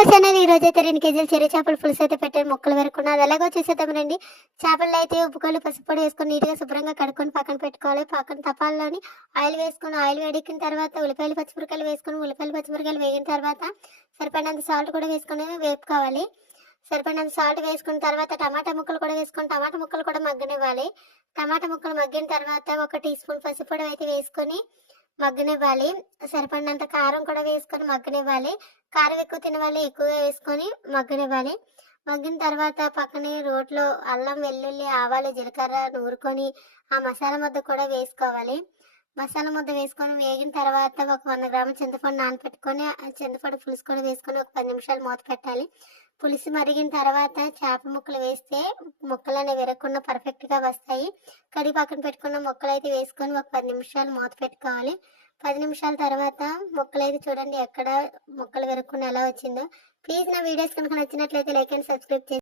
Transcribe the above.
వచ్చాను. ఈ రోజు అయితే 2 కేజీల చెర్రీ చేపల పులుసు అయితే పెట్టాను. ముక్కలు వరకున్నా అది ఎలాగో చూసేద్దాం రండి. చేపల్లో అయితే ఉప్పుకోళ్ళు పసుపు పొడి వేసుకొని నీట్గా శుభ్రంగా కడుక్కొని పక్కన పెట్టుకోవాలి. పక్కన తపాల్లోని ఆయిల్ వేసుకొని ఆయిల్ వేడెక్కిన తర్వాత ఉల్లిపాయలు పచ్చిమిరకాయలు వేసుకొని ఉల్లిపాయలు పచ్చిమిరకాయలు వేగిన తర్వాత సరిపడినంత సాల్ట్ కూడా వేసుకొని వేపుకోవాలి. సరిపడినంత సాల్ట్ వేసుకున్న తర్వాత టమాటా ముక్కలు కూడా వేసుకొని టమాటా ముక్కలు కూడా మగ్గనివ్వాలి. టమాటా ముక్కలు మగ్గిన తర్వాత 1 టీ స్పూన్ పసుపు పొడి అయితే వేసుకొని మగ్గనివ్వాలి. సరిపడినంత కారం కూడా వేసుకొని మగ్గనివ్వాలి. కారం ఎక్కువ తినవాళ్ళు ఎక్కువగా వేసుకొని మగ్గనివ్వాలి. మగ్గిన తర్వాత పక్కనే రోట్లో అల్లం వెల్లుల్లి ఆవాలు జీలకర్ర నూరుకొని ఆ మసాలా ముద్ద కూడా వేసుకోవాలి. మసాలా ముద్ద వేసుకొని వేగిన తర్వాత ఒక 100 గ్రాముల చింతపండు నానపెట్టుకొని ఆ చింతపండు పులుసు కూడా వేసుకొని ఒక 10 నిమిషాలు మూత పెట్టాలి. పులుసు మరిగిన తర్వాత చేప ముక్కలు వేస్తే ముక్కలు అనేవి విరగకుండా పర్ఫెక్ట్గా వస్తాయి. కడిగి పక్కన పెట్టుకున్న ముక్కలు అయితే వేసుకొని ఒక 10 నిమిషాలు మూత పెట్టుకోవాలి. 10 నిమిషాల తర్వాత ముక్కలు అయితే చూడండి ఎక్కడ ముక్కలు విరగకుండా ఎలా వచ్చిందో. ప్లీజ్ నా వీడియోస్ కనుక నచ్చినట్లయితే లైక్ అండ్ సబ్స్క్రైబ్ చేయండి.